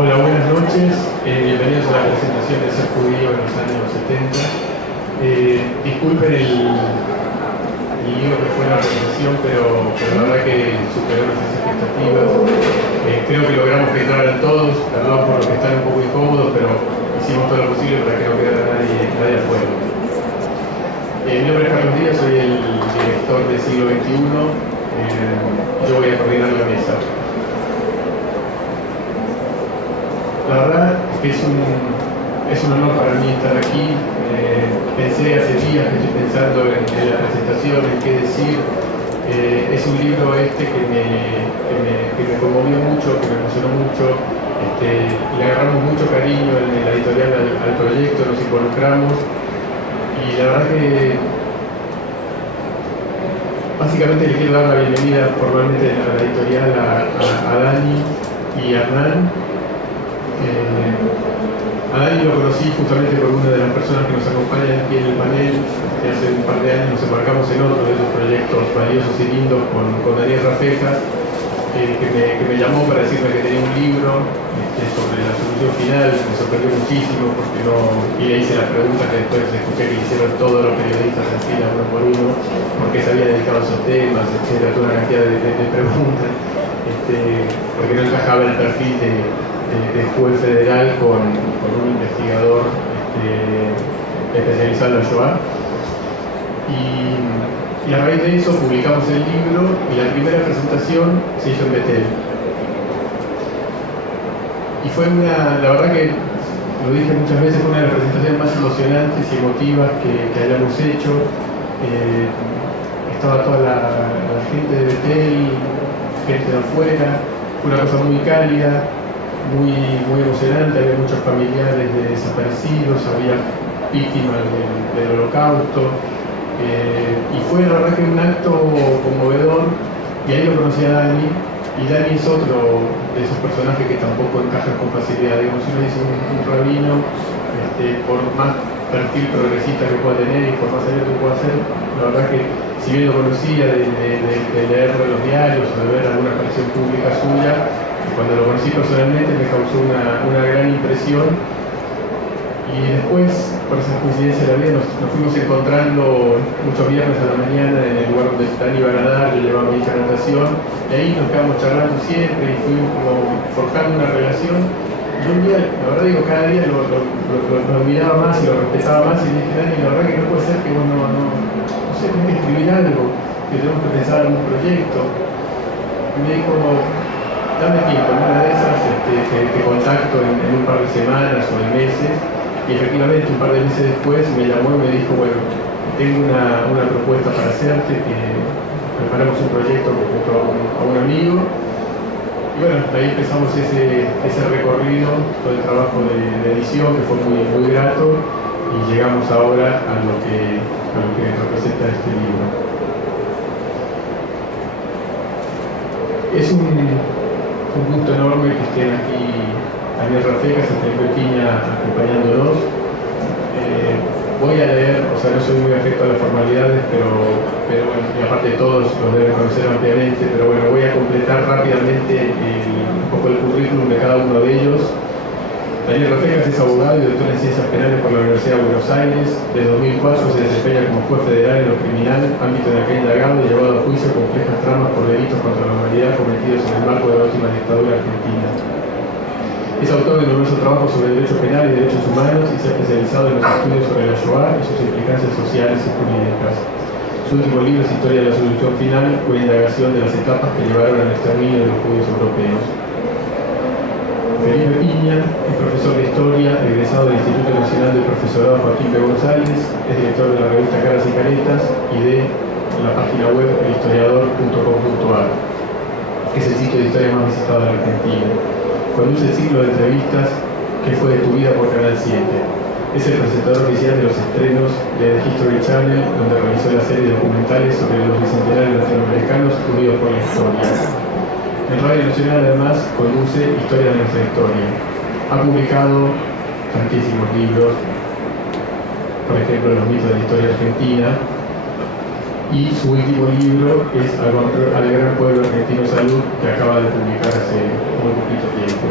Hola, buenas noches. Bienvenidos a la presentación de Ser Judío en los años 70. Disculpen el lío que fue la presentación, pero la verdad que superó nuestras expectativas. Creo que logramos que entraran todos, perdón por los que están un poco incómodos, pero hicimos todo lo posible para que no quedara nadie afuera. Mi nombre es Carlos Díaz, soy el director del siglo XXI. Yo voy a coordinar la mesa. La verdad es que es un honor para mí estar aquí. Pensé hace días que estoy pensando en la presentación, en qué decir. Es un libro que me conmovió mucho, que me emocionó mucho. Le agarramos mucho cariño en la editorial al proyecto, nos involucramos. Y la verdad que básicamente le quiero dar la bienvenida formalmente a la editorial a Dani y a Hernán. A Dani lo conocí justamente por una de las personas que nos acompañan aquí en el panel. Hace un par de años nos embarcamos en otro de esos proyectos valiosos y lindos con Daniel Rafejas, que me llamó para decirme que tenía un libro sobre la solución final. Me sorprendió muchísimo porque y le hice la pregunta que después escuché que hicieron todos los periodistas en fila uno por uno, por qué se había dedicado a esos temas, etcétera, toda una cantidad de preguntas, porque no encajaba en el perfil de juez federal con un investigador especializado en Shoah. Y a raíz de eso publicamos el libro y la primera presentación se hizo en Betel. Y fue la verdad que, lo dije muchas veces, fue una de las presentaciones más emocionantes y emotivas que hayamos hecho. Estaba toda la gente de Betel, gente de afuera, fue una cosa muy cálida. Muy emocionante, había muchos familiares de desaparecidos, había víctimas del holocausto, y fue la verdad que un acto conmovedor. Y ahí lo conocí a Dani, y Dani es otro de esos personajes que tampoco encajan con facilidad. Digamos, uno dice un rabino, por más perfil progresista que pueda tener y por más abierto que pueda ser, la verdad que si bien lo conocía de leerlo en los diarios o de ver alguna aparición pública suya, cuando lo conocí personalmente me causó una gran impresión. Y después, por esa coincidencia de la vida, nos fuimos encontrando muchos viernes a la mañana en el lugar donde Dani iba a nadar, yo llevaba mi hija a natación, y ahí nos quedamos charlando siempre y fuimos como forjando una relación. Y un día, la verdad digo, cada día lo admiraba más y lo respetaba más, y dije, Dani, la verdad que no puede ser que vos no sé, tenés que escribir algo, que tenemos que pensar en un proyecto. Y me dijo, dame tiempo, en una de esas te contacto en un par de semanas o de meses. Y efectivamente un par de meses después me llamó y me dijo, bueno, tengo una propuesta para hacerte, que preparamos un proyecto junto a un amigo. Y bueno, ahí empezamos ese recorrido, todo el trabajo de edición, que fue muy grato, y llegamos ahora a lo que representa este libro. Es un gusto enorme que estén aquí Daniel Rafejas y Felipe Piña acompañándonos. Voy a leer, o sea, no soy muy afecto a las formalidades, pero bueno, y aparte todos los deben conocer ampliamente, pero bueno, voy a completar rápidamente un poco el currículum de cada uno de ellos. Daniel Rafejas es abogado y doctor en Ciencias Penales por la Universidad de Buenos Aires. Desde 2004 se desempeña como juez federal en lo criminal, ámbito en el que ha indagado y llevado a juicio complejas tramas por delitos contra la humanidad cometidos en el marco de la última dictadura argentina. Es autor de numerosos trabajos sobre derecho penal y derechos humanos y se ha especializado en los estudios sobre la Shoah y sus implicancias sociales y jurídicas. Su último libro es Historia de la Solución Final, una indagación de las etapas que llevaron al exterminio de los judíos europeos. Felipe Piña es profesor de Historia, egresado del Instituto Nacional del Profesorado Joaquín P. González, es director de la revista Caras y Caretas y de la página web elhistoriador.com.ar, que es el sitio de historia más visitado de la Argentina. Conduce el ciclo de entrevistas que fue de tu vida por Canal 7. Es el presentador oficial de los estrenos de The History Channel, donde realizó la serie de documentales sobre los bicentenarios latinoamericanos unidos por la historia. En Radio Nacional además conduce Historia de nuestra historia. Ha publicado tantísimos libros, por ejemplo Los mitos de la historia argentina, y su último libro es Al gran pueblo argentino salud, que acaba de publicar hace muy poquito tiempo.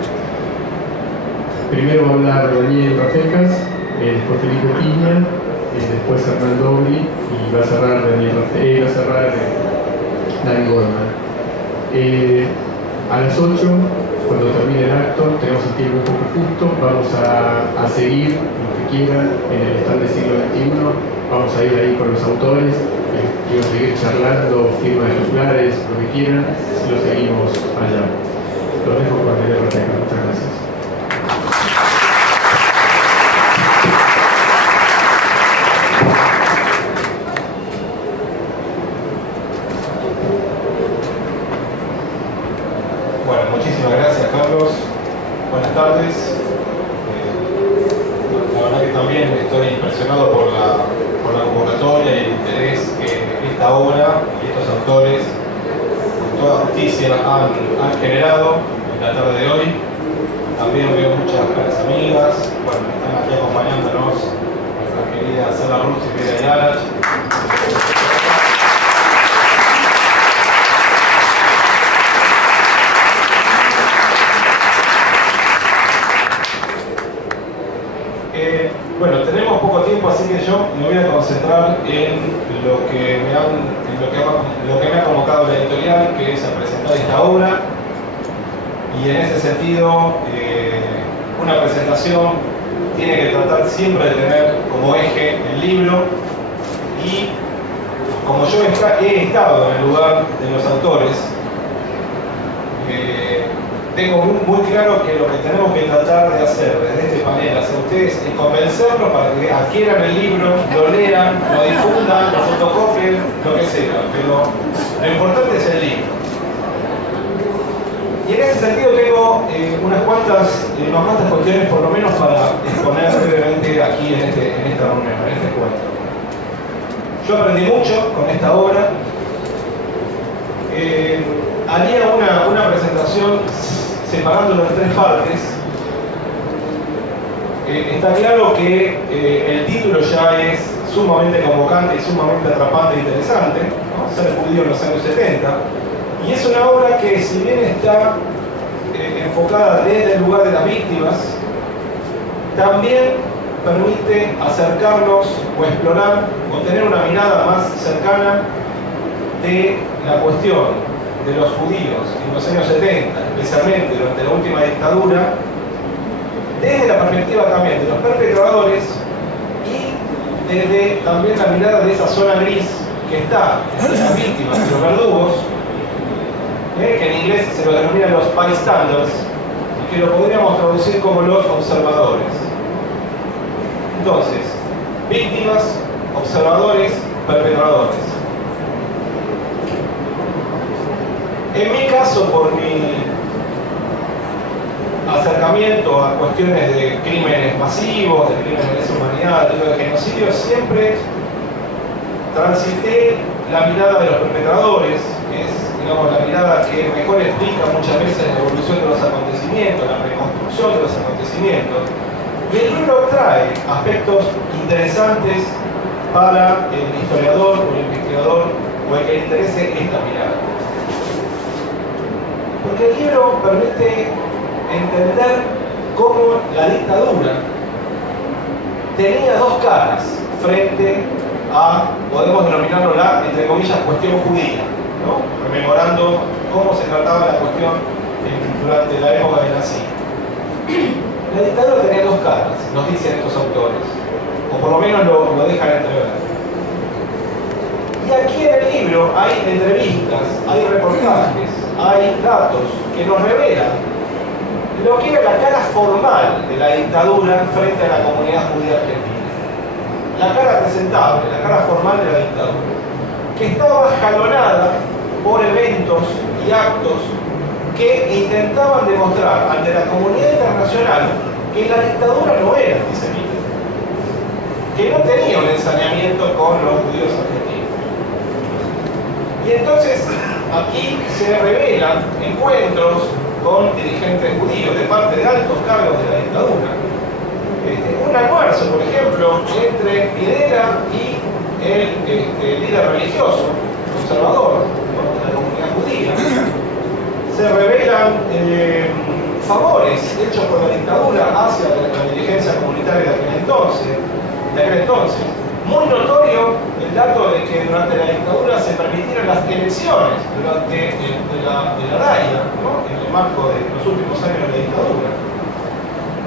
Primero va a hablar Daniel Rafecas, después Felipe Piña, después Hernán Dobri y va a cerrar Dani Goldman. A las 8, cuando termine el acto, tenemos el tiempo un poco justo, vamos a seguir los que quieran en el stand del siglo XXI, vamos a ir ahí con los autores, quiero seguir charlando, firma de titulares, lo que quieran, si lo seguimos allá. Los dejo con Daniel Rafecas, muchas gracias. Muchísimas gracias, Carlos. Buenas tardes. La verdad que también estoy impresionado por la convocatoria y el interés que esta obra y estos autores con toda justicia han generado en la tarde de hoy. También veo muchas caras amigas, bueno, están aquí acompañándonos nuestra querida Sara Ruz y Pera Yarach. Bueno, tenemos poco tiempo, así que yo me voy a concentrar en lo que me ha convocado la editorial, que es a presentar esta obra. Y en ese sentido, una presentación tiene que tratar siempre de tener como eje el libro, y como yo he estado en el lugar de los autores, tengo muy claro que lo que tenemos que tratar de hacer desde este panel hacia ustedes es convencerlos para que adquieran el libro, lo lean, lo difundan, lo fotocopien, lo que sea, pero lo importante es el libro. Y en ese sentido tengo unas cuantas cuestiones por lo menos para exponer brevemente aquí en esta reunión, en este encuentro. Yo aprendí mucho con esta obra. Haría una presentación separándolo en tres partes. Está claro que el título ya es sumamente convocante y sumamente atrapante e interesante, ¿no? Ser judío en los años 70. Y es una obra que, si bien está enfocada desde el lugar de las víctimas, también permite acercarnos o explorar o tener una mirada más cercana de la cuestión de los judíos en los años 70, especialmente durante la última dictadura, desde la perspectiva también de los perpetradores y desde también la mirada de esa zona gris que está entre las víctimas y los verdugos, que en inglés se lo denominan los bystanders, y que lo podríamos traducir como los observadores. Entonces, víctimas, observadores, perpetradores. En mi caso, por mi acercamiento a cuestiones de crímenes masivos, de crímenes de lesa humanidad, de genocidio, siempre transité la mirada de los perpetradores, que es, digamos, la mirada que mejor explica muchas veces la evolución de los acontecimientos, la reconstrucción de los acontecimientos. Y el libro trae aspectos interesantes para el historiador o el investigador o el que le interese esta mirada. Porque el libro permite entender cómo la dictadura tenía dos caras frente a, podemos denominarlo la, entre comillas, cuestión judía, ¿no? Rememorando cómo se trataba la cuestión durante la época del nazismo. La dictadura tenía dos caras, nos dicen estos autores, o por lo menos lo dejan entrever. Y aquí en el libro hay entrevistas, hay reportajes, hay datos que nos revelan lo que era la cara formal de la dictadura frente a la comunidad judía argentina. La cara presentable, la cara formal de la dictadura, que estaba jalonada por eventos y actos que intentaban demostrar ante la comunidad internacional que la dictadura no era antisemita, que no tenía un ensañamiento con los judíos argentinos. Y entonces aquí se revelan encuentros con dirigentes judíos de parte de altos cargos de la dictadura. Un almuerzo, por ejemplo, entre Videla y el líder religioso conservador, ¿no?, de la comunidad judía. Se revelan favores hechos por la dictadura hacia la dirigencia comunitaria de aquel entonces. Muy notorio el dato de que durante la dictadura se permitieron las elecciones de la DAIA, ¿no? En el marco de los últimos años de la dictadura.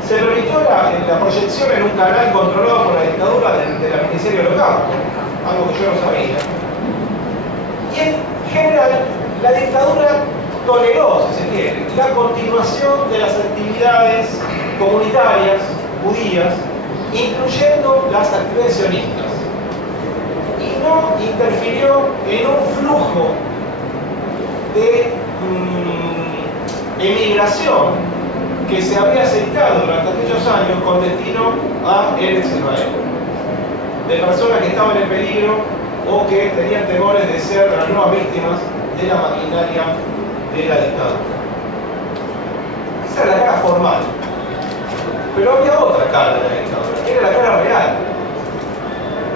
Se permitió la proyección en un canal controlado por la dictadura del Ministerio del Holocausto, algo que yo no sabía. Y en general, la dictadura toleró, si se quiere, la continuación de las actividades comunitarias judías, incluyendo las actividades sionistas, y no interfirió en un flujo de emigración que se había aceitado durante aquellos años con destino a Eretz Israel, de personas que estaban en peligro o que tenían temores de ser las nuevas víctimas de la maquinaria de la dictadura. Esa era la cara formal. Pero había otra cara de la dictadura, que era la cara real.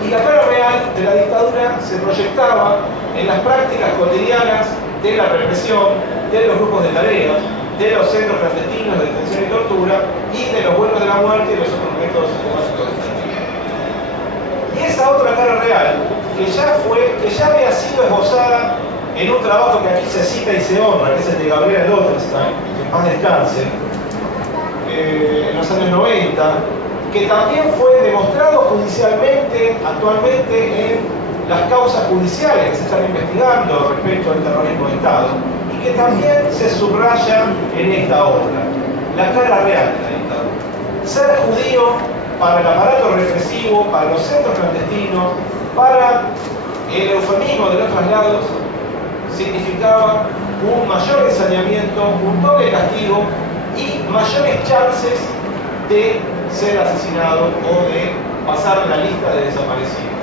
Y la cara real de la dictadura se proyectaba en las prácticas cotidianas de la represión, de los grupos de tareas, de los centros clandestinos de detención y tortura, y de los vuelos de la muerte y los otros métodos psicológicos. Y esa otra cara real, que ya había sido esbozada en un trabajo que aquí se cita y se honra, que es el de Gabriela Lotenstein, que en paz descanse, en los años 90, que también fue demostrado judicialmente actualmente en las causas judiciales que se están investigando respecto al terrorismo de Estado, y que también se subraya en esta obra, la cara real de la dictadura. Ser judío para el aparato represivo, para los centros clandestinos, para el eufemismo de los traslados, significaba un mayor ensañamiento, un doble castigo y mayores chances de ser asesinado o de pasar la lista de desaparecidos.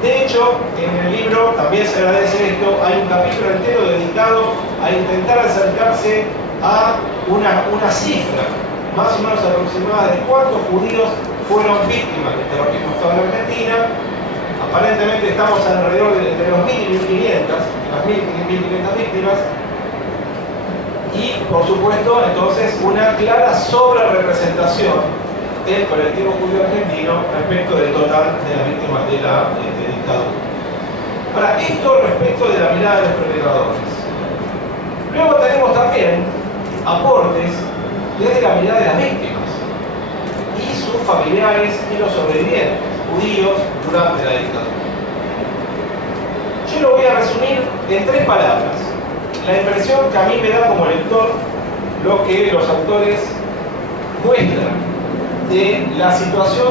De hecho, en el libro también se agradece esto, hay un capítulo entero dedicado a intentar acercarse a una cifra más o menos aproximada de cuántos judíos fueron víctimas del terrorismo de Estado en Argentina. Aparentemente estamos alrededor de entre los 1.000 y 1.500, las 1.500 víctimas. Y, por supuesto, entonces, una clara sobrerepresentación del colectivo judío argentino respecto del total de las víctimas de la dictadura. Ahora, esto respecto de la mirada de los perpetradores. Luego tenemos también aportes desde la mirada de las víctimas y sus familiares y los sobrevivientes judíos durante la dictadura. Yo lo voy a resumir en 3 palabras. La impresión que a mí me da como lector lo que los autores muestran de la situación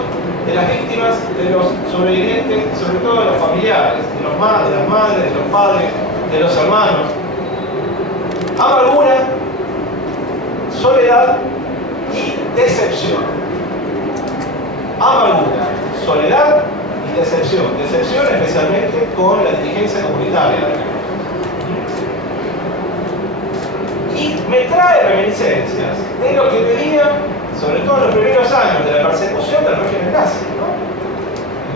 de las víctimas, de los sobrevivientes, sobre todo de los familiares, de las madres, de los padres, de los hermanos. Amargura, soledad y decepción. Amargura, soledad y decepción. Decepción especialmente con la dirigencia comunitaria. Y me trae reminiscencias de lo que vivía, sobre todo en los primeros años de la persecución del régimen nazi, ¿no?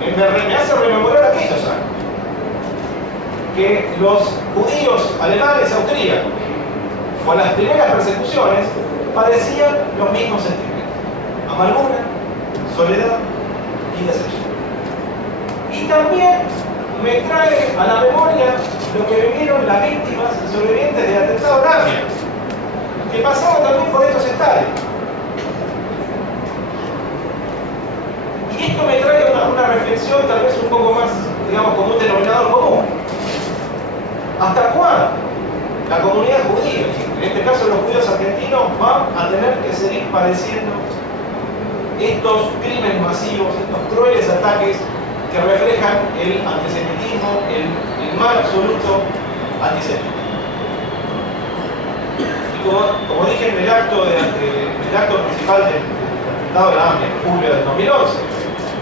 Me hace rememorar aquellos años que los judíos alemanes austríacos, con las primeras persecuciones, padecían los mismos sentimientos: amargura, soledad y decepción. Y también me trae a la memoria lo que vivieron las víctimas y sobrevivientes del atentado en Armia, que pasaban también por estos estadios. Y esto me trae una reflexión tal vez un poco más, digamos, como un denominador común. ¿Hasta cuándo la comunidad judía, en este caso los judíos argentinos, van a tener que seguir padeciendo estos crímenes masivos, estos crueles ataques que reflejan el antisemitismo, el mal absoluto antisemitismo? Y como dije en el acto principal del atentado de la AMIA, en julio del 2011,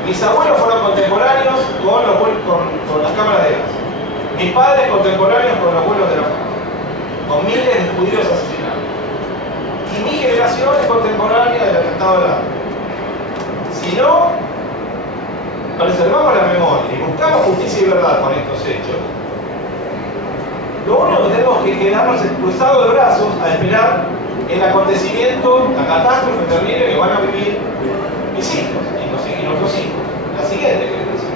mis abuelos fueron contemporáneos con las cámaras de gas. Mis padres contemporáneos con los vuelos de la FARC, con miles de judíos asesinados. Y mi generación es contemporánea del atentado de la AMIA. Si no preservamos la memoria y buscamos justicia y verdad con estos hechos, lo único que tenemos que quedarnos es cruzados de brazos a esperar el acontecimiento, la catástrofe terrible que van a vivir mis hijos y nuestros hijos, la siguiente generación.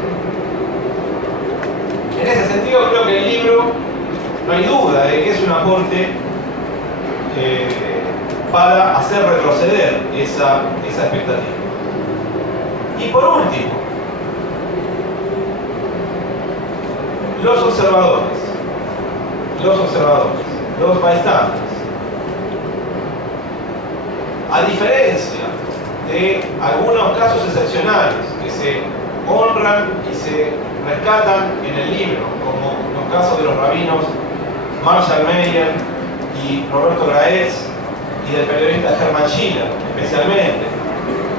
En ese sentido, creo que el libro, no hay duda de que es un aporte para hacer retroceder esa expectativa. Y por último, los observadores, los bystanders. A diferencia de algunos casos excepcionales que se honran y se rescatan en el libro, como los casos de los rabinos Marshall Meyer y Roberto Graetz, y del periodista Hermann Schiller, especialmente,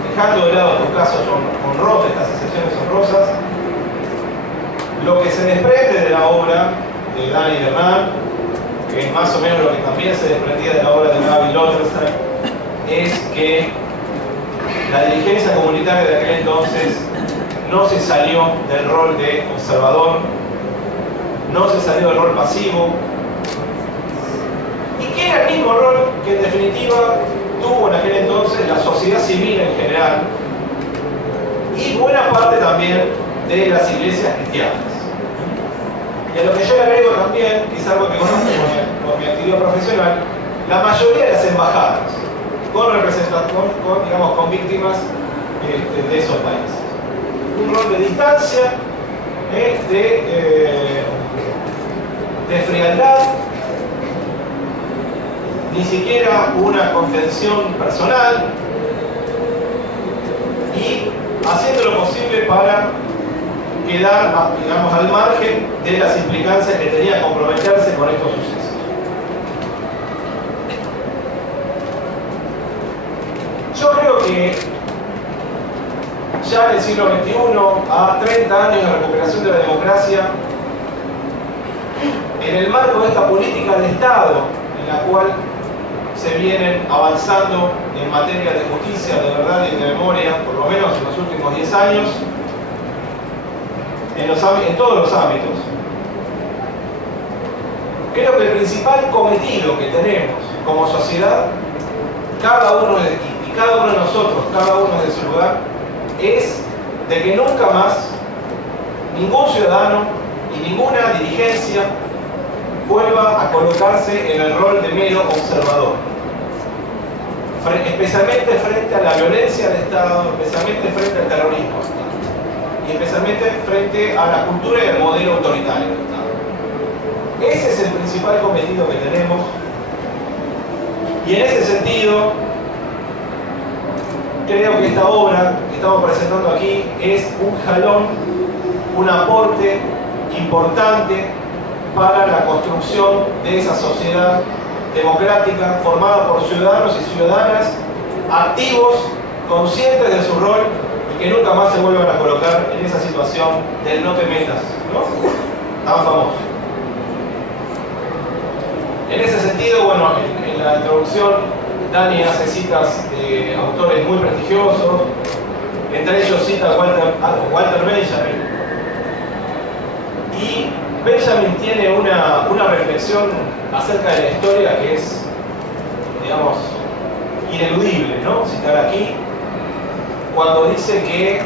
dejando de lado tus casos honrosos, estas excepciones honrosas, lo que se desprende de la obra de Dani Bernal, que es más o menos lo que también se desprendía de la obra de Gaby Lotterstein, es que la dirigencia comunitaria de aquel entonces no se salió del rol de observador, no se salió del rol pasivo, y que era el mismo rol que en definitiva tuvo en aquel entonces la sociedad civil en general y buena parte también de las iglesias cristianas. Y a lo que yo le agrego también, que es algo que conozco por mi actividad profesional, la mayoría de las embajadas con representación, con víctimas de esos países. Un rol de distancia, de frialdad, ni siquiera una contención personal, y haciendo lo posible para quedar, digamos, al margen de las implicancias que tenía comprometerse con estos sucesos. Yo creo que ya en el siglo XXI, a 30 años de recuperación de la democracia, en el marco de esta política de Estado, en la cual se vienen avanzando en materia de justicia, de verdad y de memoria, por lo menos en los últimos 10 años, en todos los ámbitos, creo que el principal cometido que tenemos como sociedad, cada uno de nosotros, cada uno desde su lugar, es de que nunca más ningún ciudadano y ninguna dirigencia vuelva a colocarse en el rol de mero observador, especialmente frente a la violencia del Estado, especialmente frente al terrorismo y especialmente frente a la cultura y al modelo autoritario del Estado. Ese es el principal cometido que tenemos, y en ese sentido creo que esta obra que estamos presentando aquí es un jalón, un aporte importante para la construcción de esa sociedad democrática formada por ciudadanos y ciudadanas activos, conscientes de su rol y que nunca más se vuelvan a colocar en esa situación del no te metas, ¿no? Tan famoso. En ese sentido, bueno, en la introducción Dani hace citas de autores muy prestigiosos, entre ellos cita a Walter Benjamin. Y Benjamin tiene una reflexión acerca de la historia que es, digamos, ineludible, ¿no? Citar aquí, cuando dice que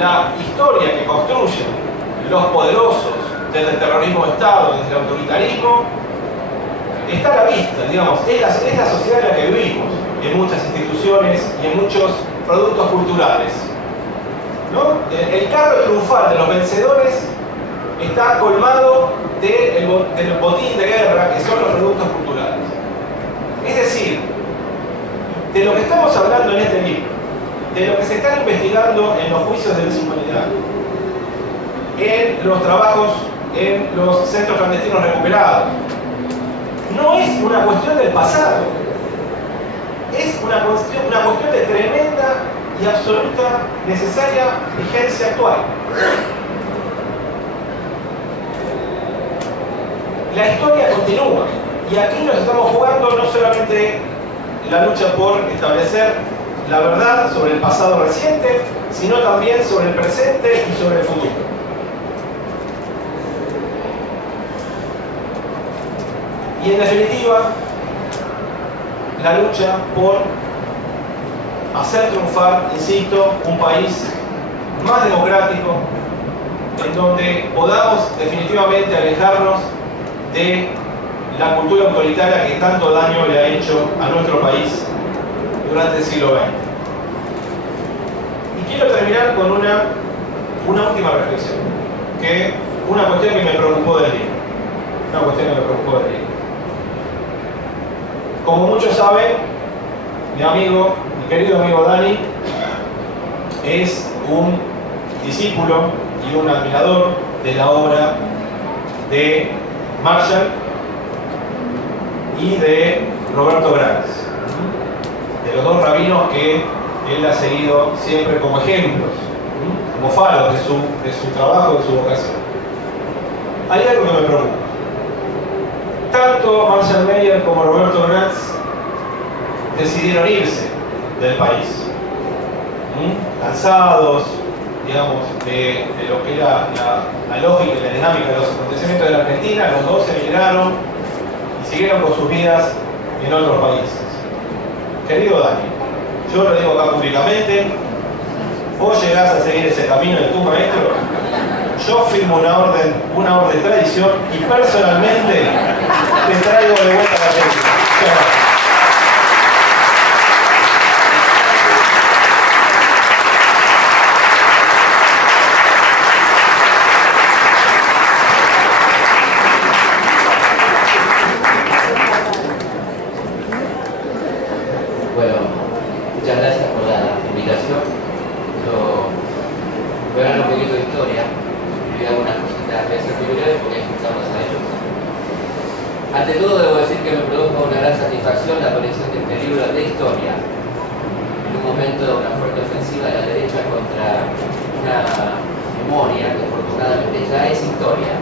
la historia que construyen los poderosos desde el terrorismo de Estado, desde el autoritarismo, está a la vista, digamos, es la sociedad en la que vivimos, en muchas instituciones y en muchos productos culturales, ¿no? El carro triunfal de los vencedores está colmado del botín de guerra, que son los productos culturales. Es decir, de lo que estamos hablando en este libro, de lo que se está investigando en los juicios de lesa humanidad, en los trabajos en los centros clandestinos recuperados, no es una cuestión del pasado, es una cuestión de tremenda y absoluta necesaria vigencia actual. La historia continúa y aquí nos estamos jugando no solamente la lucha por establecer la verdad sobre el pasado reciente, sino también sobre el presente y sobre el futuro. Y en definitiva, la lucha por hacer triunfar, insisto, un país más democrático, en donde podamos definitivamente alejarnos de la cultura autoritaria que tanto daño le ha hecho a nuestro país durante el siglo XX. Y quiero terminar con una última reflexión, una cuestión que me preocupó del libro. Como muchos saben, mi querido amigo Dani, es un discípulo y un admirador de la obra de Marshall y de Roberto Graves, de los dos rabinos que él ha seguido siempre como ejemplos, como faros de su trabajo, de su vocación. Hay algo que me preocupa. Tanto Marshall Meyer como Roberto Graves decidieron irse del país, cansados, digamos, de lo que era la lógica y la dinámica de los acontecimientos de la Argentina. Los dos emigraron y siguieron con sus vidas en otros países. Querido Dani, yo lo digo acá públicamente, vos llegás a seguir ese camino de tu maestro, yo firmo una orden de traición y personalmente te traigo de vuelta a la Argentina. Ante todo, debo decir que me produjo una gran satisfacción la aparición de este libro de historia, en un momento de una fuerte ofensiva de la derecha contra una memoria que afortunadamente ya es historia.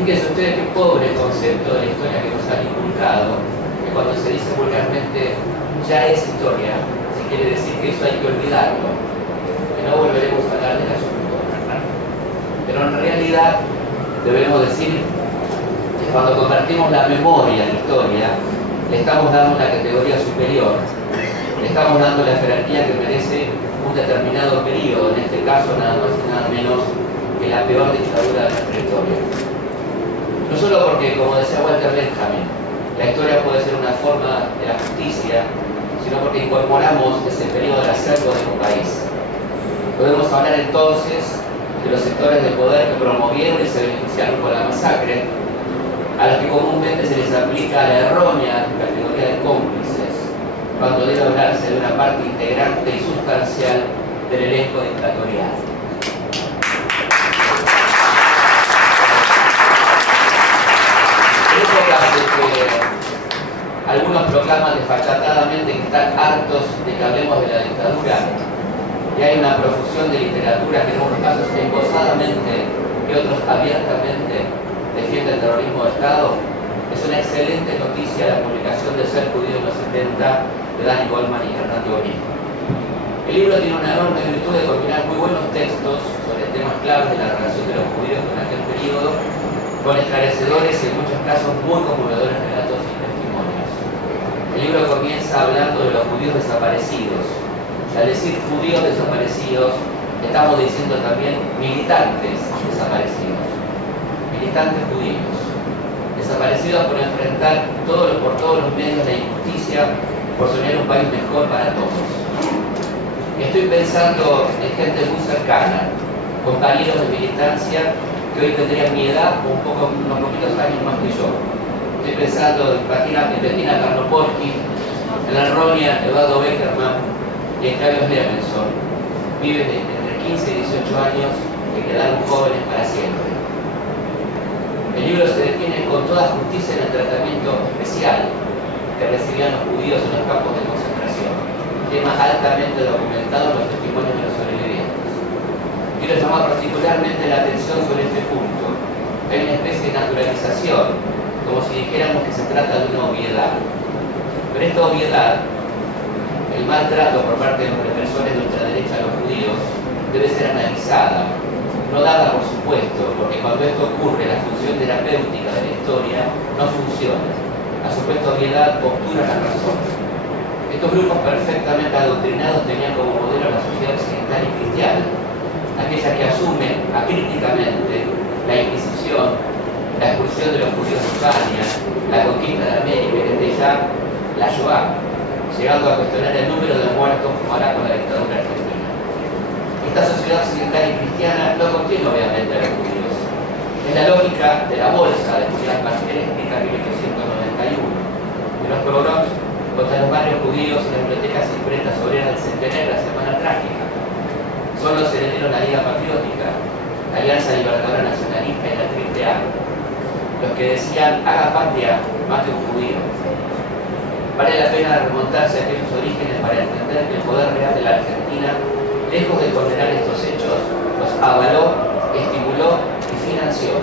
Fíjense ustedes qué pobre concepto de la historia que nos han inculcado, que cuando se dice vulgarmente ya es historia, se quiere decir que eso hay que olvidarlo, que no volveremos a hablar del asunto. Pero en realidad debemos decir que cuando convertimos la memoria en historia, le estamos dando una categoría superior, le estamos dando la jerarquía que merece un determinado periodo, en este caso nada más y nada menos que la peor dictadura de nuestra historia. No solo porque, como decía Walter Benjamin, la historia puede ser una forma de la justicia, sino porque incorporamos ese periodo del acervo de un país. Podemos hablar entonces de los sectores de poder que promovieron y se beneficiaron con la masacre, a los que comúnmente se les aplica la errónea categoría de cómplices, cuando debe hablarse de una parte integrante y sustancial del elenco dictatorial. En épocas de que algunos proclaman desfachatadamente que están hartos de que hablemos de la dictadura, y hay una profusión de literatura que en unos casos embosadamente y otros abiertamente defiende el terrorismo de Estado, es una excelente noticia la publicación de Ser judío en los 70 de Dani Goldman y Hernando Bonito. El libro tiene una enorme virtud de combinar muy buenos textos sobre temas claves de la relación de los judíos con aquel periodo, con esclarecedores y en muchos casos muy conmovedores relatos y testimonios. El libro comienza hablando de los judíos desaparecidos. Al decir judíos desaparecidos, estamos diciendo también militantes desaparecidos. Militantes judíos, desaparecidos por enfrentar por todos los medios la injusticia, por soñar un país mejor para todos. Estoy pensando en gente muy cercana, compañeros de militancia que hoy tendrían mi edad o unos poquitos años más que yo. Estoy pensando en Bettina Karnopolsky, en la Ronia Eduardo Beckerman y en Carlos Levenson. Viven entre 15 y 18 años que quedaron jóvenes para siempre. El libro se detiene con toda justicia en el tratamiento especial que recibían los judíos en los campos de concentración, temas altamente documentados en los testimonios de los sobrevivientes. Quiero llamar particularmente la atención sobre este punto. Hay una especie de naturalización, como si dijéramos que se trata de una obviedad. Pero esta obviedad, el maltrato por parte de los represores de ultraderecha a los judíos, debe ser analizada, no dada por supuesto, porque cuando esto ocurre la función terapéutica de la historia no funciona. a supuesta obviedad, obtura la razón. Estos grupos perfectamente adoctrinados tenían como modelo la sociedad occidental y cristiana, aquella que asume acríticamente la Inquisición, la expulsión de los judíos de España, la conquista de América y desde ya la Shoah, llegando a cuestionar el número de muertos como hará con la dictadura argentina. Esta sociedad occidental y cristiana no contiene obviamente a los judíos. Es la lógica de la bolsa de Julián Martínez, escrita en 1891, de los pogroms contra los barrios judíos y las bibliotecas impresas obreras del centenario de la Semana Trágica. Son los herederos de la Liga Patriótica, la Alianza Libertadora Nacionalista y la Triple A, los que decían: haga patria, mate un judío. Vale la pena remontarse a aquellos orígenes para entender que el poder real de la Argentina, lejos de condenar estos hechos, los avaló, estimuló y financió.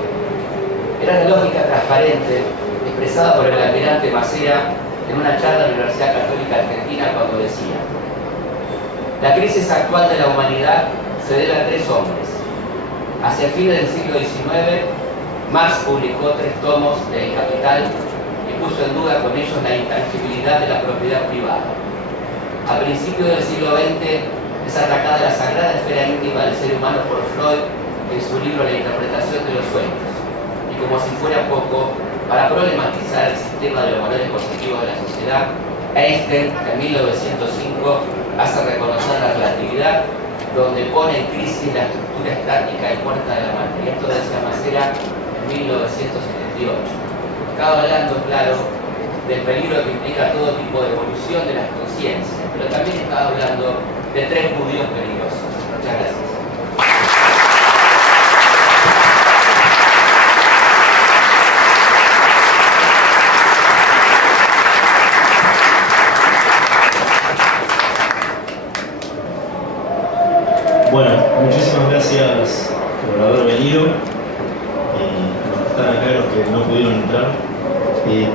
Era la lógica transparente expresada por el almirante Macera en una charla de la Universidad Católica Argentina cuando decía: la crisis actual de la humanidad se debe a tres hombres. Hacia fines del siglo XIX, Marx publicó 3 tomos de El Capital y puso en duda con ellos la intangibilidad de la propiedad privada. A principios del siglo XX es atacada la sagrada esfera íntima del ser humano por Freud en su libro La interpretación de los sueños. Y como si fuera poco, para problematizar el sistema de los valores positivos de la sociedad, Einstein en 1905 hace reconocer la relatividad, donde pone en crisis la estructura estática y muerta de la materia. Esto decía Macera en 1978. Estaba hablando, claro, del peligro que implica todo tipo de evolución de las conciencias, pero también estaba hablando de 3 judíos peligrosos. Muchas gracias. Bueno, muchísimas gracias por haber venido, los que están acá, los que no pudieron entrar.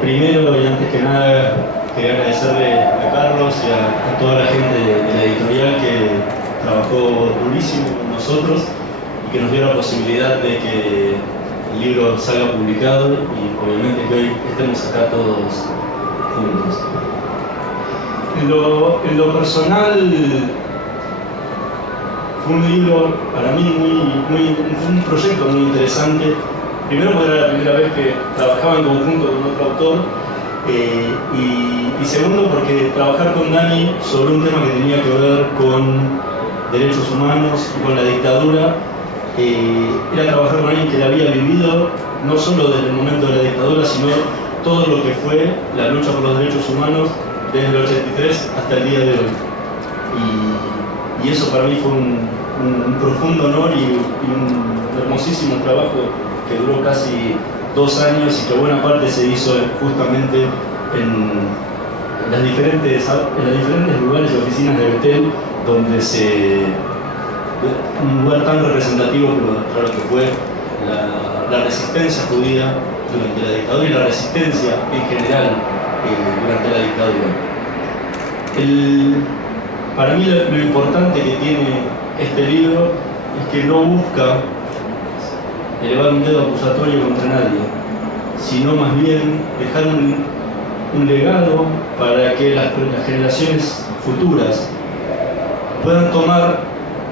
Primero y antes que nada, quería agradecerle a Carlos y a toda la gente de la editorial que trabajó durísimo con nosotros y que nos dio la posibilidad de que el libro salga publicado y obviamente que hoy estemos acá todos juntos. En lo personal, fue un libro para mí fue un proyecto muy interesante. Primero porque era la primera vez que trabajaba en conjunto con otro autor y segundo porque trabajar con Dani sobre un tema que tenía que ver con derechos humanos y con la dictadura era trabajar con alguien que la había vivido no solo desde el momento de la dictadura, sino todo lo que fue la lucha por los derechos humanos desde el 83 hasta el día de hoy. Y eso para mí fue un profundo honor y un hermosísimo trabajo que duró casi 2 años y que buena parte se hizo justamente en los diferentes lugares y oficinas de Betel, donde un lugar tan representativo para lo que fue la resistencia judía durante la dictadura y la resistencia en general durante la dictadura. Para mí lo importante que tiene este libro es que no busca elevar un dedo acusatorio contra nadie, sino más bien dejar un legado para que las generaciones futuras puedan tomar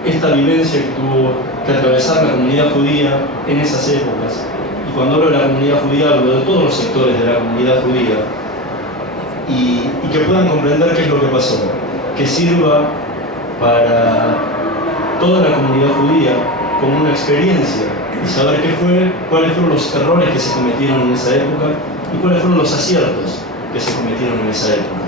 esta vivencia que tuvo que atravesar la comunidad judía en esas épocas. Y cuando hablo de la comunidad judía, hablo de todos los sectores de la comunidad judía, y que puedan comprender qué es lo que pasó, que sirva para toda la comunidad judía como una experiencia y saber cuáles fueron los errores que se cometieron en esa época y cuáles fueron los aciertos que se cometieron en esa época,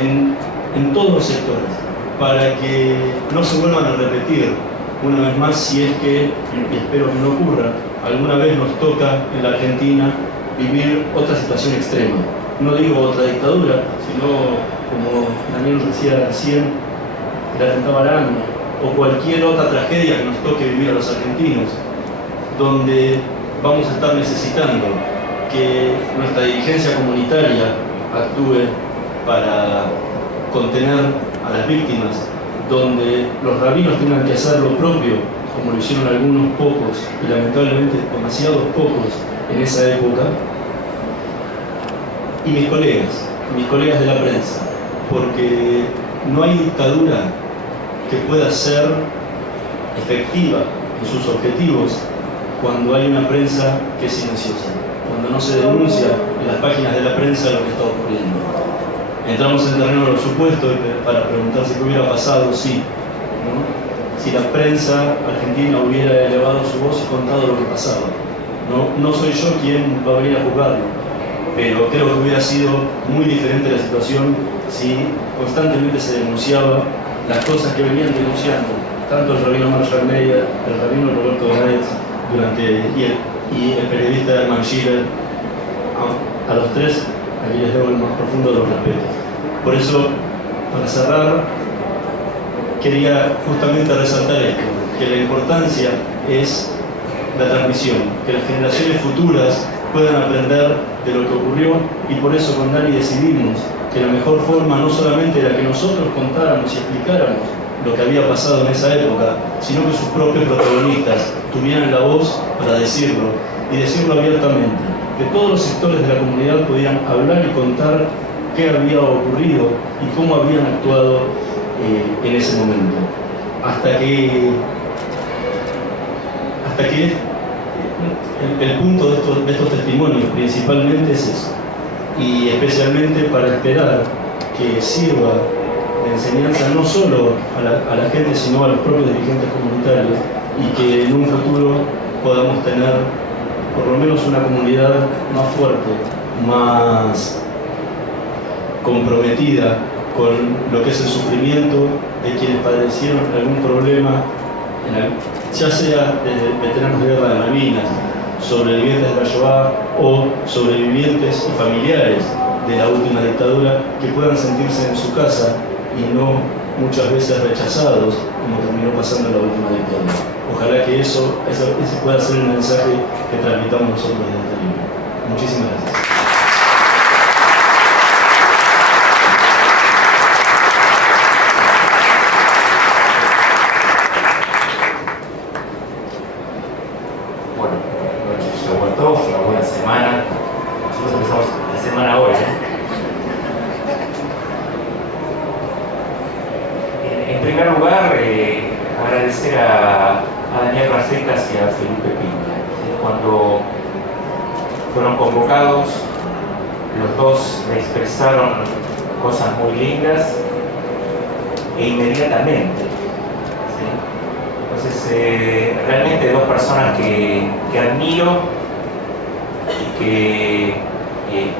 en todos los sectores, para que no se vuelvan a repetir una vez más, si es que, y espero que no ocurra, alguna vez nos toca en la Argentina vivir otra situación extrema. No digo otra dictadura, sino, como Daniel nos decía recién, el atentado a Arana, o cualquier otra tragedia que nos toque vivir a los argentinos, donde vamos a estar necesitando que nuestra dirigencia comunitaria actúe para contener a las víctimas, donde los rabinos tengan que hacer lo propio, como lo hicieron algunos pocos, y lamentablemente demasiados pocos en esa época, y mis colegas de la prensa, porque no hay dictadura que pueda ser efectiva en sus objetivos cuando hay una prensa que es silenciosa, cuando no se denuncia en las páginas de la prensa lo que está ocurriendo. Entramos en terreno de los supuestos para preguntar si qué hubiera pasado, sí, ¿no? Si la prensa argentina hubiera elevado su voz y contado lo que pasaba. No soy yo quien va a venir a juzgarlo, pero creo que hubiera sido muy diferente la situación si constantemente se denunciaba las cosas que venían denunciando tanto el rabino Marshall Meyer, el rabino Roberto Donetz y el periodista Herman Schiller. A los tres, aquí les debo el más profundo de los respetos. Por eso, para cerrar, quería justamente resaltar esto, que la importancia es la transmisión, que las generaciones futuras puedan aprender de lo que ocurrió, y por eso con Dani decidimos que la mejor forma no solamente era que nosotros contáramos y explicáramos lo que había pasado en esa época, sino que sus propios protagonistas tuvieran la voz para decirlo, y decirlo abiertamente, que todos los sectores de la comunidad pudieran hablar y contar qué había ocurrido y cómo habían actuado en ese momento. Hasta que el punto de estos testimonios principalmente es eso, y especialmente para esperar que sirva de enseñanza no solo a la gente, sino a los propios dirigentes comunitarios, y que en un futuro podamos tener por lo menos una comunidad más fuerte, más comprometida con lo que es el sufrimiento de quienes padecieron algún problema, ya sea desde veteranos de guerra de Malvinas, sobrevivientes de la Shoah o sobrevivientes y familiares de la última dictadura, que puedan sentirse en su casa y no muchas veces rechazados, como terminó pasando en la última dictadura. Ojalá que ese pueda ser el mensaje que transmitamos nosotros desde este libro. Muchísimas gracias. Bueno, buenas noches, a todos, una buena semana. Nosotros empezamos la semana hoy, En primer lugar, agradecer a Daniel Racetas y a Felipe Piña. Cuando fueron convocados, los dos me expresaron cosas muy lindas e inmediatamente. ¿Sí? Entonces, realmente dos personas que admiro y que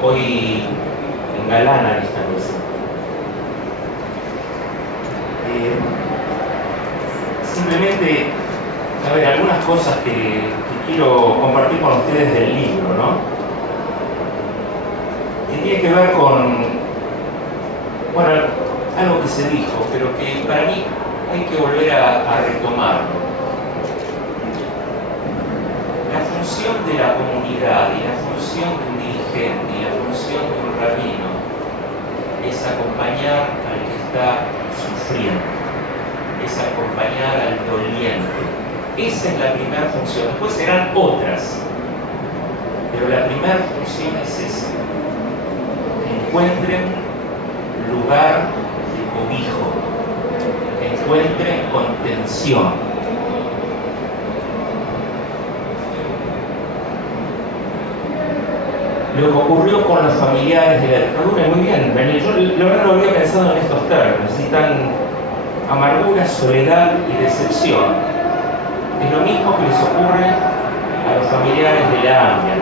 hoy engalanan esta mesa. Simplemente, a ver, algunas cosas que quiero compartir con ustedes del libro, ¿no? Que tiene que ver con, bueno, algo que se dijo, pero que para mí hay que volver a retomarlo. La función de la comunidad y la función de un dirigente y la función de un rabino es acompañar al que está sufriendo, es acompañar al doliente. Esa es la primera función. Después serán otras, pero la primera función es esa: que encuentren lugar de cobijo, que encuentren contención. Lo que ocurrió con los familiares de la dictadura, muy bien, Daniel, yo la verdad no había pensado en estos términos, así tan amargura, soledad y decepción. Es lo mismo que les ocurre a los familiares de la AMIA,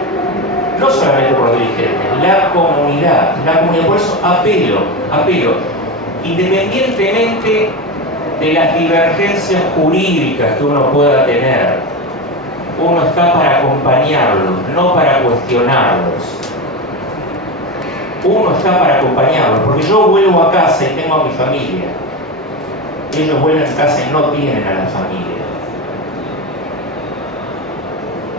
no solamente por los dirigentes, la comunidad, por eso apelo, independientemente de las divergencias jurídicas que uno pueda tener, uno está para acompañarlos, no para cuestionarlos. Uno está para acompañarlos, porque yo vuelvo a casa y tengo a mi familia. Ellos vuelven a casa y no tienen a la familia.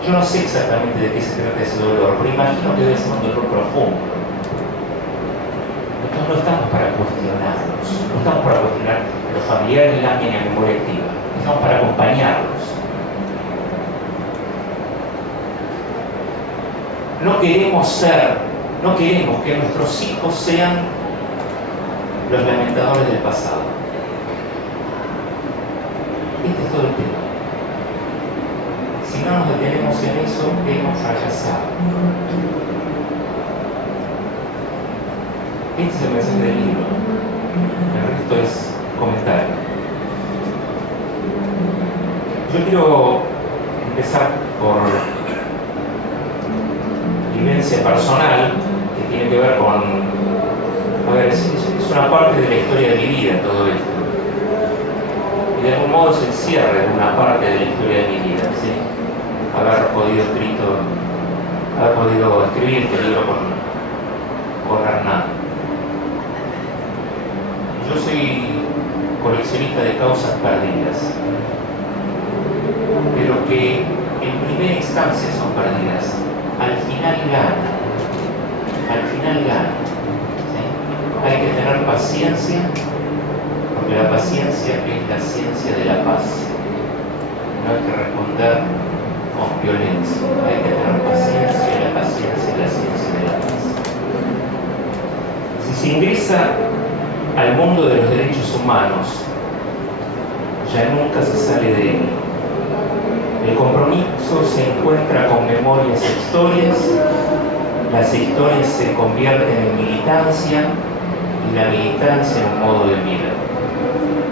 Yo no sé exactamente de qué se trata ese dolor, pero imagino que debe ser un dolor profundo. Entonces no estamos para cuestionarlos, no estamos para cuestionar a los familiares de la memoria activa, estamos para acompañarlos. No queremos ser No queremos que nuestros hijos sean los lamentadores del pasado. Este es todo el tema. Si no nos detenemos en eso, hemos fracasado. Este es el mensaje del libro. El resto es comentario. Yo quiero empezar por vivencia personal, que tiene que ver con... A ver, es una parte de la historia de mi vida todo esto. Y de algún modo es el cierre de una parte de la historia de mi vida, ¿sí? Haber podido escribir este libro con Hernán. Yo soy coleccionista de causas perdidas, pero que en primera instancia son perdidas. Al final ganan. ¿Sí? Hay que tener paciencia, porque la paciencia es la ciencia de la paz. No hay que responder con violencia. Hay que tener paciencia, y la paciencia es la ciencia de la paz. Si se ingresa al mundo de los derechos humanos, ya nunca se sale de él. El compromiso se encuentra con memorias e historias, las historias se convierten en militancia y la militancia en un modo de vida.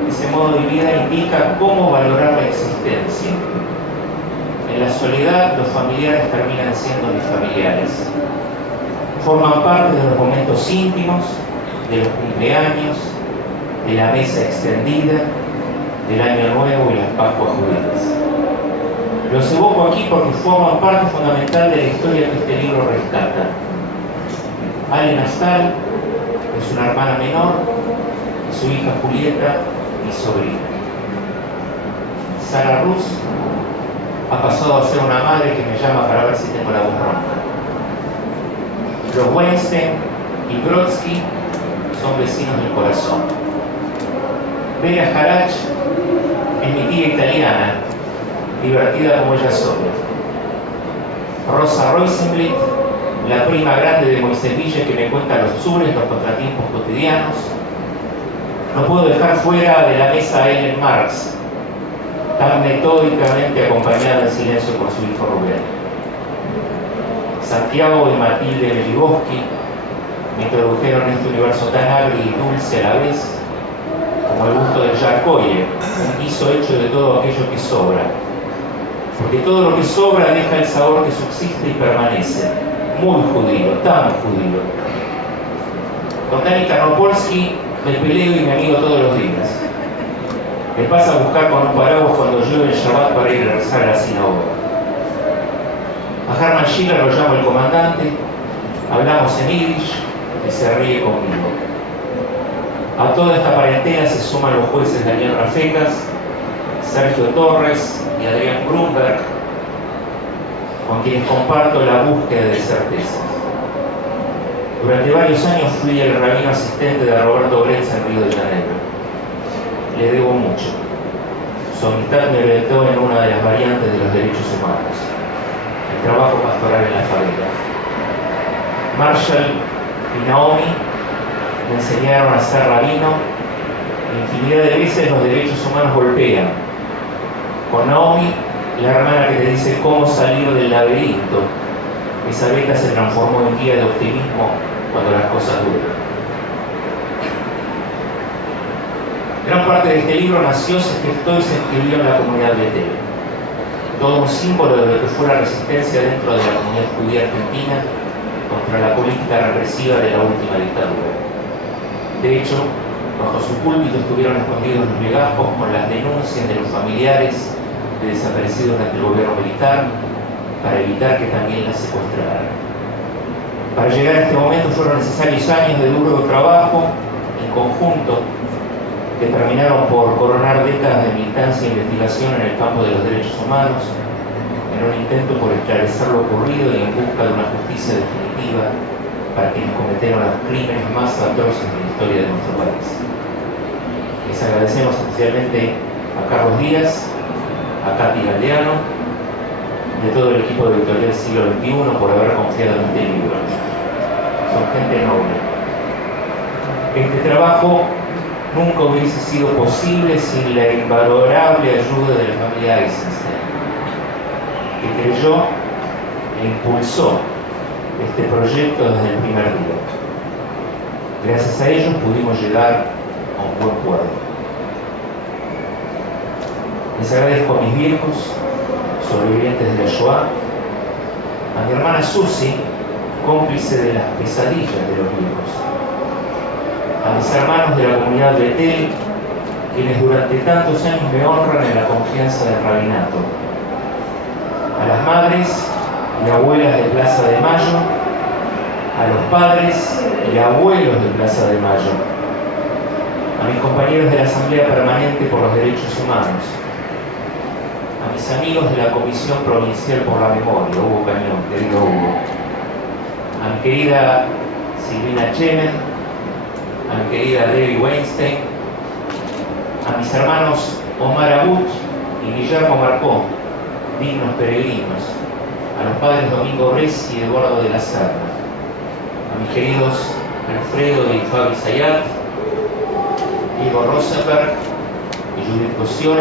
Ese modo de vida indica cómo valorar la existencia. En la soledad, los familiares terminan siendo mis familiares. Forman parte de los momentos íntimos, de los cumpleaños, de la mesa extendida, del Año Nuevo y las Pascuas judías. Los evoco aquí porque forman parte fundamental de la historia que este libro rescata. Ale Nastal es una hermana menor y su hija Julieta, mi sobrina. Sara Rus ha pasado a ser una madre que me llama para ver si tengo la voz ronca. Los Weinstein y Brodsky son vecinos del corazón. Vera Jarach es mi tía italiana, divertida como ella sola. Rosa Rosenblit, la prima grande de Moisés Villa, que me cuenta los chures, los contratiempos cotidianos. No puedo dejar fuera de la mesa a Ellen Marx, tan metódicamente acompañada en silencio por su hijo Rubén. Santiago y Matilde Meliboski me introdujeron en este universo tan agrio y dulce a la vez, como el gusto del Jarcoye, un guiso hecho de todo aquello que sobra. Porque todo lo que sobra deja el sabor que subsiste y permanece. Muy judío, tan judío. Con Dani Karnopolsky me peleo y me amigo todos los días. Me pasa a buscar con un paraguas cuando llueve el Shabbat para ir a rezar a la sinagoga. A Hermann Schiller lo llamo el comandante, hablamos en Yiddish y se ríe conmigo. A toda esta parentela se suman los jueces Daniel Rafecas, Sergio Torres y Adrián Brumberg, con quienes comparto la búsqueda de certezas. Durante varios años fui el rabino asistente de Roberto Brenza en Río de Janeiro. Le debo mucho. Su amistad me orientó en una de las variantes de los derechos humanos, el trabajo pastoral en la favela. Marshall y Naomi me enseñaron a ser rabino. Infinidad de veces los derechos humanos golpean. Con Naomi, la hermana que te dice cómo salir del laberinto, esa beta se transformó en guía de optimismo cuando las cosas duran. Gran parte de este libro nació, se gestó y se escribió en la comunidad Betel. Todo un símbolo de lo que fue la resistencia dentro de la comunidad judía argentina contra la política represiva de la última dictadura. De hecho, bajo su púlpito estuvieron escondidos los legajos con las denuncias de los familiares de desaparecidos durante el gobierno militar para evitar que también las secuestraran. Para llegar a este momento fueron necesarios años de duro trabajo en conjunto que terminaron por coronar décadas de militancia e investigación en el campo de los derechos humanos, en un intento por esclarecer lo ocurrido y en busca de una justicia definitiva para quienes cometieron los crímenes más atroces de la historia de nuestro país. Les agradecemos especialmente a Carlos Díaz, a Katy Galdeano y a todo el equipo de Editorial Siglo XXI por haber confiado en este libro. son gente noble. Este trabajo nunca hubiese sido posible sin la invalorable ayuda de la familia Eisenstein, que creyó e impulsó este proyecto desde el primer día. Gracias a ellos pudimos llegar a un buen puerto. Les agradezco a mis viejos, sobrevivientes de la Shoah, a mi hermana Susi, cómplice de las pesadillas de los viejos, a mis hermanos de la comunidad Betel, quienes durante tantos años me honran en la confianza del rabinato, a las madres y abuelas de Plaza de Mayo, a los padres y abuelos de Plaza de Mayo, a mis compañeros de la Asamblea Permanente por los Derechos Humanos, a mis amigos de la Comisión Provincial por la Memoria, Hugo Cañón, querido Hugo, a mi querida Silvina Chemen, a mi querida Debbie Weinstein, a mis hermanos Omar Abut y Guillermo Marcó, dignos peregrinos, a los padres Domingo Rez y Eduardo de la Serna, a mis queridos Alfredo y Fabi Zayat, Diego Rosenberg y Judith Cosiol,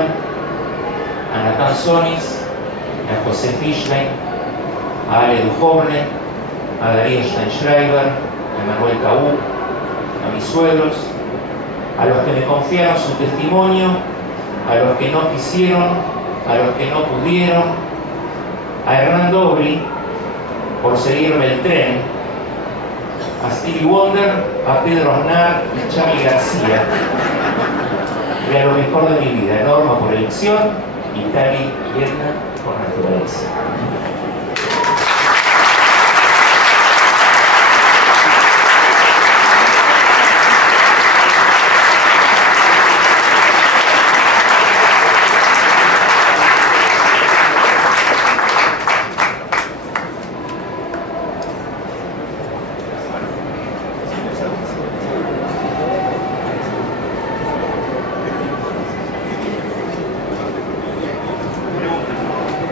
a Nathan Sonis, a José Fischlein, a Ale Duhovne, a Darío Steinschreiber, a Manuel Caú, a mis suegros, a los que me confiaron su testimonio, a los que no quisieron, a los que no pudieron, a Hernán Dobri por seguirme el tren, a Stevie Wonder, a Pedro Aznar y Charlie García, y a lo mejor de mi vida, Norma por elección y Tali y Edna por naturaleza.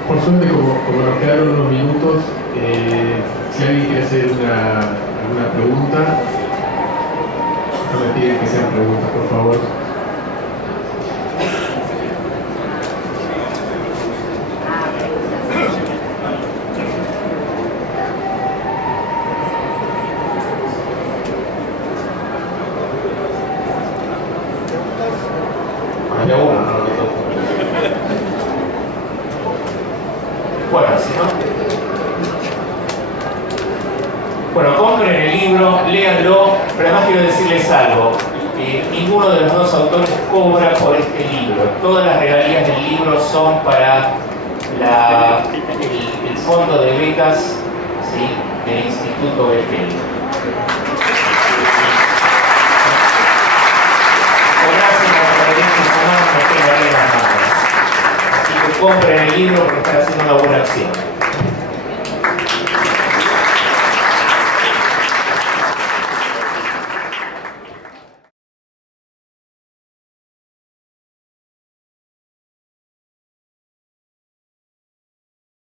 Por suerte, como nos quedaron unos minutos, si alguien quiere hacer alguna pregunta, no me piden que sean preguntas, por favor. Bueno, si no. Bueno, compren el libro, léanlo, pero además quiero decirles algo. Ninguno de los dos autores cobra por este libro. Todas las regalías del libro son para el fondo de becas, ¿sí?, del Instituto Betel. Gracias a los derechos humanos que tengan las manos. Así que compren el libro porque están haciendo una buena acción.